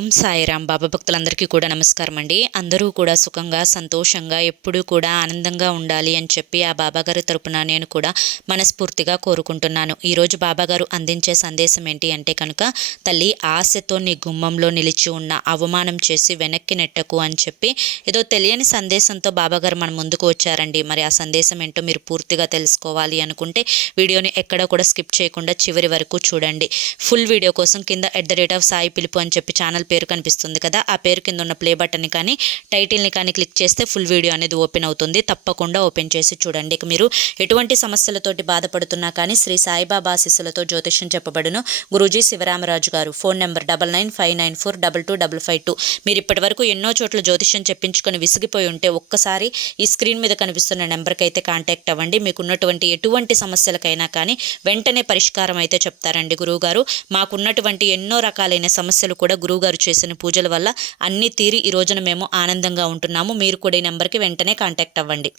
ఓం సాయిరాం బాబా భక్తులందరికీ కూడా నమస్కారం అండి. అందరూ కూడా సుఖంగా సంతోషంగా ఎప్పుడూ కూడా ఆనందంగా ఉండాలి అని చెప్పి ఆ బాబాగారి తరపున నేను కూడా మనస్ఫూర్తిగా కోరుకుంటున్నాను. ఈరోజు బాబాగారు అందించే సందేశం ఏంటి అంటే కనుక తల్లి ఆశతో నీ గుమ్మంలో నిలిచి ఉన్న అవమానం చేసి వెనక్కి నెట్టకు అని చెప్పి ఏదో తెలియని సందేశంతో బాబాగారు మన ముందుకు వచ్చారండి. మరి ఆ సందేశం ఏంటో మీరు పూర్తిగా తెలుసుకోవాలి అనుకుంటే వీడియోని ఎక్కడ కూడా స్కిప్ చేయకుండా చివరి వరకు చూడండి. ఫుల్ వీడియో కోసం కింద at the rate of Sai పిలుపు అని చెప్పి ఛానల్ పేరు కనిపిస్తుంది కదా ఆ పేరు కింద ఉన్న ప్లే బటన్ని కానీ టైటిల్ని కానీ క్లిక్ చేస్తే ఫుల్ వీడియో అనేది ఓపెన్ అవుతుంది. తప్పకుండా ఓపెన్ చేసి చూడండి. ఇక మీరు ఎటువంటి సమస్యలతోటి బాధపడుతున్నా కానీ శ్రీ సాయిబాబా శిస్సులతో జ్యోతిష్యం చెప్పబడును. గురూజీ శివరామరాజు గారు phone number double nine five nine four double two double five two మీరు ఇప్పటివరకు ఎన్నో చోట్ల జ్యోతిష్యం చెప్పించుకొని విసిగిపోయి ఉంటే ఒక్కసారి ఈ స్క్రీన్ మీద కనిపిస్తున్న నెంబర్కి అయితే కాంటాక్ట్ అవ్వండి. మీకు ఉన్నటువంటి ఎటువంటి సమస్యలకైనా కానీ వెంటనే పరిష్కారం అయితే చెప్తారండి గురువుగారు. మాకున్నటువంటి ఎన్నో రకాలైన సమస్యలు కూడా గురువుగారు చేసిన పూజల వల్ల అన్నీ తీరి ఈ రోజున మేము ఆనందంగా ఉంటున్నాము. మీరు కూడా ఈ నెంబర్కి వెంటనే కాంటాక్ట్ అవ్వండి.